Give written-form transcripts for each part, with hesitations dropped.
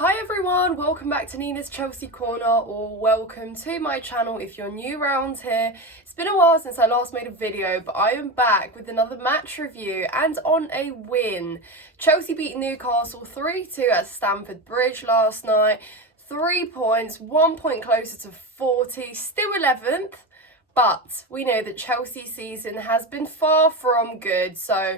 Hi everyone, welcome back to Nina's Chelsea Corner, or welcome to my channel if you're new around here. It's been a while since I last made a video, but I am back with another match review and on a win. Chelsea beat Newcastle 3-2 at Stamford Bridge last night. 3 points, 1 point closer to 40, still 11th. But we know that Chelsea's season has been far from good, so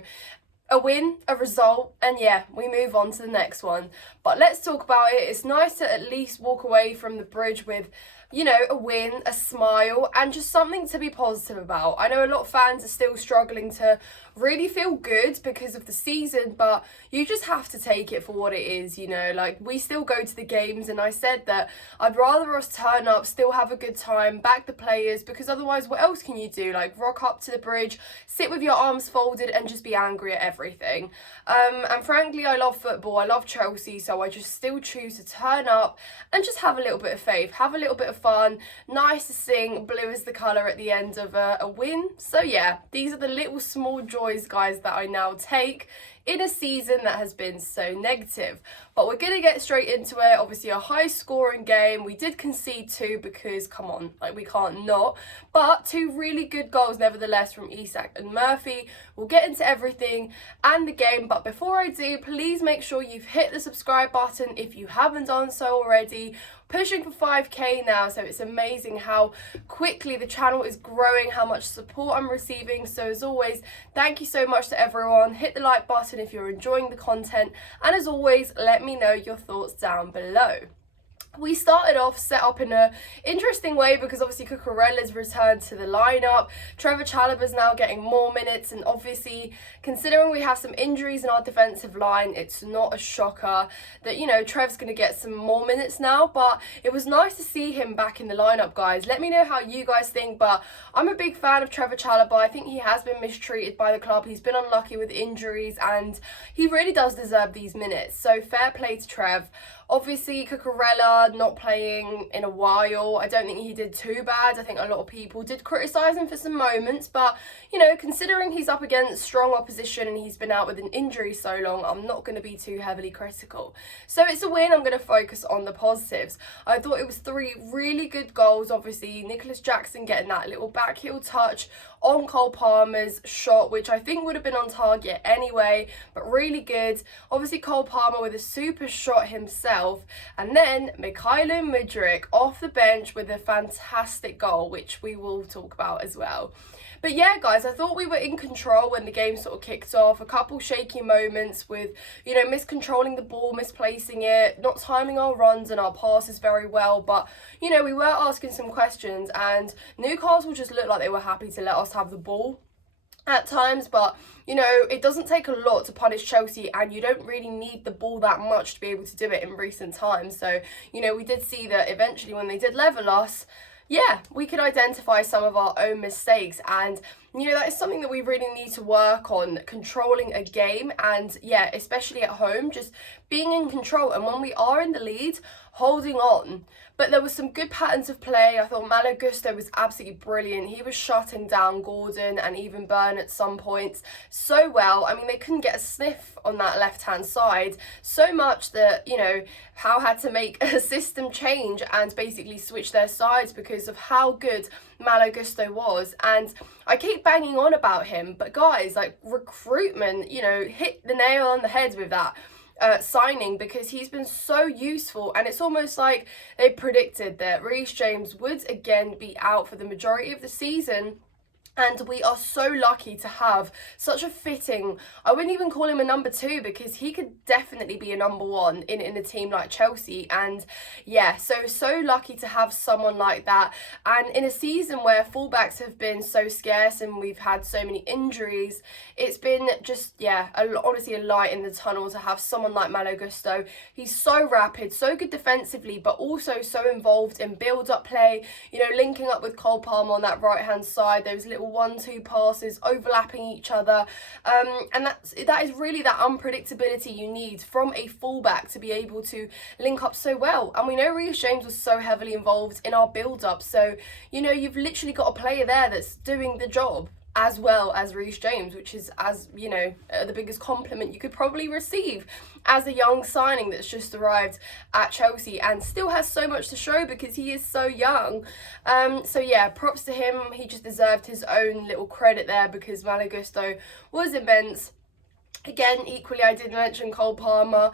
a win, a result, and yeah, we move on to the next one. But let's talk about it. It's nice to at least walk away from the bridge with, you know, a win, a smile, and just something to be positive about. I know a lot of fans are still struggling to really feel good because of the season, but you just have to take it for what it is, you know. Like, we still go to the games, and I said that I'd rather us turn up, still have a good time, back the players, because otherwise what else can you do? Like, rock up to the bridge, sit with your arms folded and just be angry at everything. And frankly, I love football, I love Chelsea, so I just still choose to turn up and just have a little bit of faith, have a little bit of fun. Nice to sing Blue is the colour at the end of a win. So yeah, these are the little small joys, guys, that I now take in a season that has been so negative. But we're going to get straight into it. Obviously a high scoring game. We did concede 2 because, come on, like, we can't not. But 2 really good goals nevertheless from Isak and Murphy. We'll get into everything and the game, but before I do, please make sure you've hit the subscribe button if you haven't done so already. Pushing for 5k now, so it's amazing how quickly the channel is growing, how much support I'm receiving. So as always, thank you so much to everyone. Hit the like button if you're enjoying the content, and as always, let me know your thoughts down below. We started off set up in an interesting way because obviously Cucurella's returned to the lineup. Trevor Chalobah's now getting more minutes, and obviously considering we have some injuries in our defensive line, it's not a shocker that, you know, Trev's going to get some more minutes now. But it was nice to see him back in the lineup, guys. Let me know how you guys think, but I'm a big fan of Trevor Chalobah. I think he has been mistreated by the club. He's been unlucky with injuries and he really does deserve these minutes. So fair play to Trev. Obviously, Cucurella not playing in a while. I don't think he did too bad. I think a lot of people did criticise him for some moments, but, you know, considering he's up against strong opposition and he's been out with an injury so long, I'm not going to be too heavily critical. So it's a win. I'm going to focus on the positives. I thought it was 3 really good goals. Obviously, Nicholas Jackson getting that little backheel touch on Cole Palmer's shot, which I think would have been on target anyway, but really good. Obviously, Cole Palmer with a super shot himself, and then Mykhailo Mudryk off the bench with a fantastic goal, which we will talk about as well. But yeah, guys, I thought we were in control when the game sort of kicked off. A couple shaky moments with, you know, miscontrolling the ball, misplacing it, not timing our runs and our passes very well. But, you know, we were asking some questions, and Newcastle just looked like they were happy to let us have the ball at times. But, you know, it doesn't take a lot to punish Chelsea, and you don't really need the ball that much to be able to do it in recent times. So, you know, we did see that eventually when they did level us, yeah, we could identify some of our own mistakes, and, you know, that is something that we really need to work on, controlling a game, and yeah, especially at home, just being in control, and when we are in the lead, holding on. But there were some good patterns of play. I thought Malo Gusto was absolutely brilliant. He was shutting down Gordon and even Burn at some points so well. I mean, they couldn't get a sniff on that left-hand side, so much that, you know, Howe had to make a system change and basically switch their sides because of how good Malo Gusto was. And I keep banging on about him, but guys, like, recruitment, you know, hit the nail on the head with that signing, because he's been so useful, and it's almost like they predicted that Reece James would again be out for the majority of the season. And we are so lucky to have such a fitting, I wouldn't even call him a number 2, because he could definitely be a number 1 in a team like Chelsea. And yeah, so lucky to have someone like that. And in a season where fullbacks have been so scarce and we've had so many injuries, it's been just, yeah, honestly a light in the tunnel to have someone like Malo Gusto. He's so rapid, so good defensively, but also so involved in build-up play, you know, linking up with Cole Palmer on that right-hand side, those little 1-2 passes overlapping each other, and that is really that unpredictability you need from a fullback to be able to link up so well. And we know Reece James was so heavily involved in our build-up, so, you know, you've literally got a player there that's doing the job. as well as Reece James, which is, as you know, the biggest compliment you could probably receive as a young signing that's just arrived at Chelsea and still has so much to show because he is so young. So yeah, props to him. He just deserved his own little credit there because Malo Gusto was immense. Again, equally, I did mention Cole Palmer.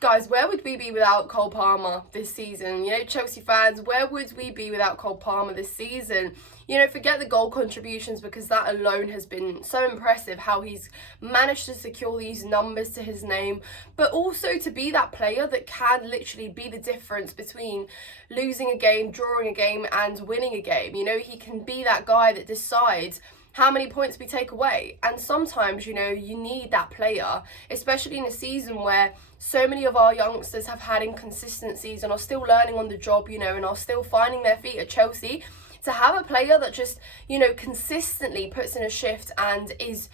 Guys, where would we be without Cole Palmer this season? You know, Chelsea fans, where would we be without Cole Palmer this season? You know, forget the goal contributions because that alone has been so impressive how he's managed to secure these numbers to his name, but also to be that player that can literally be the difference between losing a game, drawing a game, and winning a game. You know, he can be that guy that decides how many points we take away. And sometimes, you know, you need that player, especially in a season where so many of our youngsters have had inconsistencies and are still learning on the job, you know, and are still finding their feet at Chelsea. To have a player that just, you know, consistently puts in a shift and is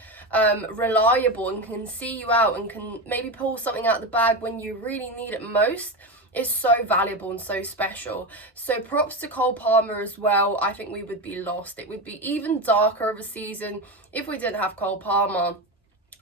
reliable and can see you out and can maybe pull something out of the bag when you really need it most, is so valuable and so special. So props to Cole Palmer as well. I think we would be lost. It would be even darker of a season if we didn't have Cole Palmer.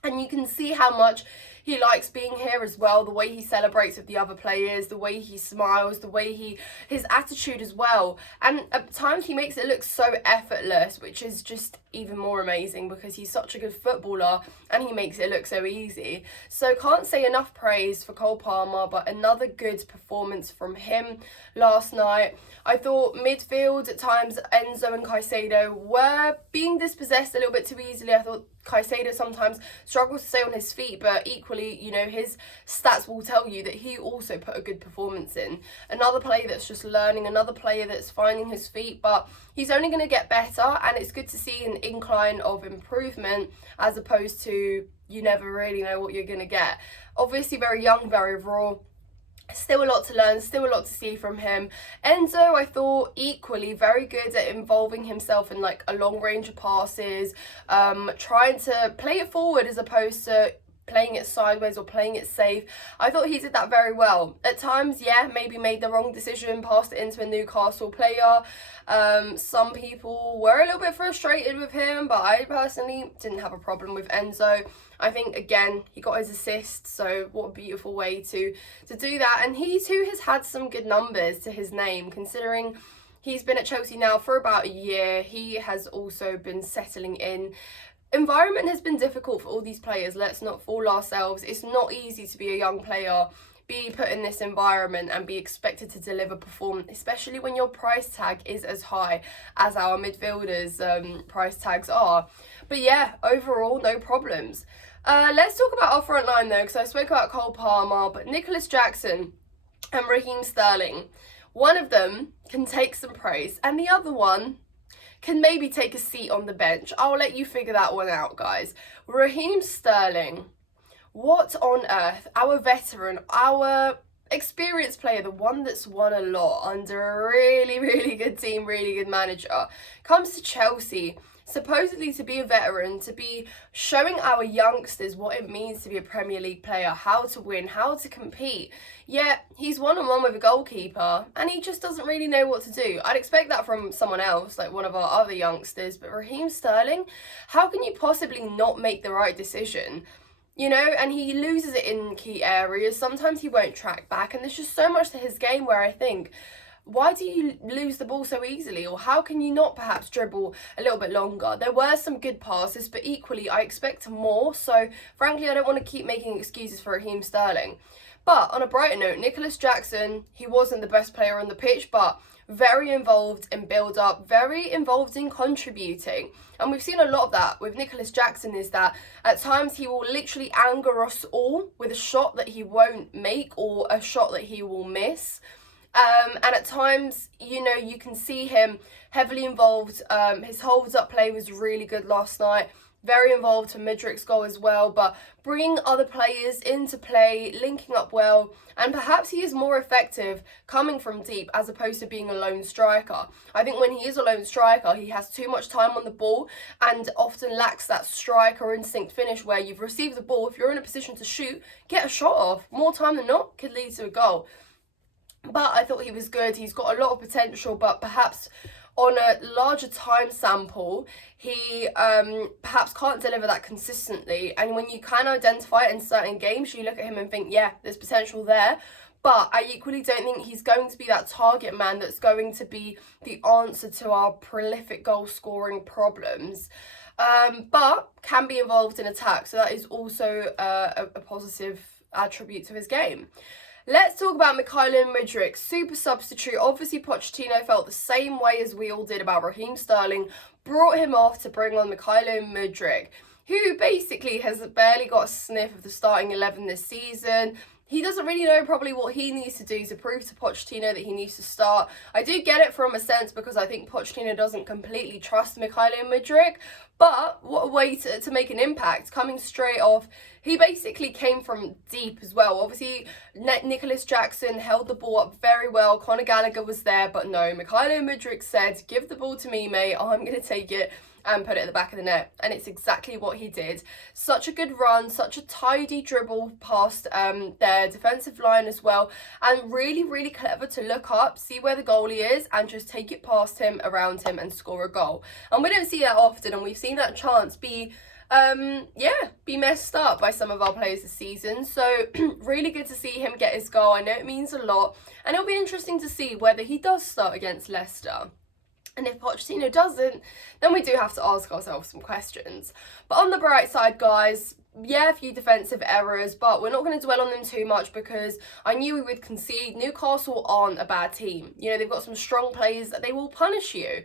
And you can see how much he likes being here as well, the way he celebrates with the other players, the way he smiles, the way his attitude as well. And at times he makes it look so effortless, which is just even more amazing because he's such a good footballer and he makes it look so easy. So can't say enough praise for Cole Palmer, but another good performance from him last night. I thought midfield at times, Enzo and Caicedo were being dispossessed a little bit too easily. I thought Caicedo sometimes struggles to stay on his feet, but equally, you know, his stats will tell you that he also put a good performance in. Another player that's just learning, another player that's finding his feet, but he's only going to get better, and it's good to see an incline of improvement as opposed to you never really know what you're going to get. Obviously very young, very raw. Still a lot to learn, still a lot to see from him. Enzo, I thought, equally very good at involving himself in like a long range of passes, trying to play it forward as opposed to playing it sideways or playing it safe. I thought he did that very well. At times, yeah, maybe made the wrong decision, passed it into a Newcastle player. Some people were a little bit frustrated with him, but I personally didn't have a problem with Enzo. I think, again, he got his assist, so what a beautiful way to do that. And he too has had some good numbers to his name, considering he's been at Chelsea now for about a year. He has also been settling in. Environment has been difficult for all these players, let's not fool ourselves. It's not easy to be a young player, be put in this environment and be expected to deliver performance, especially when your price tag is as high as our midfielders' price tags are. But yeah, overall, no problems. Let's talk about our front line though, because I spoke about Cole Palmer, but Nicholas Jackson and Raheem Sterling, one of them can take some praise and the other one can maybe take a seat on the bench. I'll let you figure that one out, guys. Raheem Sterling, what on earth? Our veteran, our experienced player, the one that's won a lot under a really, really good team, really good manager, comes to Chelsea, supposedly to be a veteran, to be showing our youngsters what it means to be a Premier League player, how to win, how to compete. Yet he's one-on-one with a goalkeeper and he just doesn't really know what to do. I'd expect that from someone else, like one of our other youngsters, but Raheem Sterling, how can you possibly not make the right decision? You know, and he loses it in key areas. Sometimes he won't track back, and there's just so much to his game where I think, why do you lose the ball so easily? Or how can you not perhaps dribble a little bit longer? There were some good passes, but equally I expect more. So frankly, I don't want to keep making excuses for Raheem Sterling. But on a brighter note, Nicholas Jackson, he wasn't the best player on the pitch, but very involved in build-up, very involved in contributing. And we've seen a lot of that with Nicholas Jackson, is that at times he will literally anger us all with a shot that he won't make or a shot that he will miss. And at times, you know, you can see him heavily involved. His holds-up play was really good last night. Very involved to Mudryk's goal as well, but bringing other players into play, linking up well, and perhaps he is more effective coming from deep as opposed to being a lone striker. I think when he is a lone striker, he has too much time on the ball and often lacks that striker instinct finish where you've received the ball, if you're in a position to shoot, get a shot off. More time than not could lead to a goal. But I thought he was good. He's got a lot of potential, but perhaps on a larger time sample, he perhaps can't deliver that consistently. And when you can identify it in certain games, you look at him and think, yeah, there's potential there. But I equally don't think he's going to be that target man that's going to be the answer to our prolific goal scoring problems. But can be involved in attack. So that is also a positive attribute to his game. Let's talk about Mykhailo Mudryk, super substitute. Obviously, Pochettino felt the same way as we all did about Raheem Sterling, brought him off to bring on Mykhailo Mudryk, who basically has barely got a sniff of the starting 11 this season. He doesn't really know probably what he needs to do to prove to Pochettino that he needs to start. I do get it from a sense because I think Pochettino doesn't completely trust Mykhailo Mudryk, but what a way to make an impact, coming straight off. He basically came from deep as well. Obviously, Nicholas Jackson held the ball up very well. Conor Gallagher was there, but no, Mykhailo Mudryk said, give the ball to me, mate. I'm going to take it and put it at the back of the net. And it's exactly what he did. Such a good run, such a tidy dribble past their defensive line as well. And really, really clever to look up, see where the goalie is, and just take it past him, around him, and score a goal. And we don't see that often, and we've seen that chance be messed up by some of our players this season. So really good to see him get his goal. I know it means a lot, and it'll be interesting to see whether he does start against Leicester. And if Pochettino doesn't, then we do have to ask ourselves some questions. But on the bright side, guys, yeah, a few defensive errors, but we're not going to dwell on them too much because I knew we would concede. Newcastle aren't a bad team. You know, they've got some strong players that they will punish you.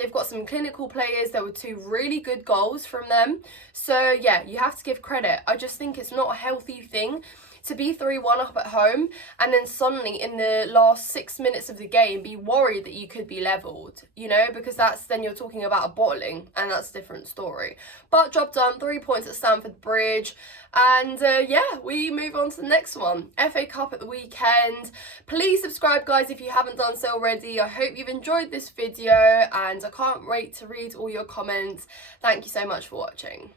They've got some clinical players. There were 2 really good goals from them. So, yeah, you have to give credit. I just think it's not a healthy thing to be 3-1 up at home and then suddenly in the last 6 minutes of the game be worried that you could be levelled, you know, because then you're talking about a bottling and that's a different story. But job done, 3 points at Stamford Bridge. And yeah, we move on to the next one, FA Cup at the weekend. Please subscribe, guys, if you haven't done so already. I hope you've enjoyed this video and I can't wait to read all your comments. Thank you so much for watching.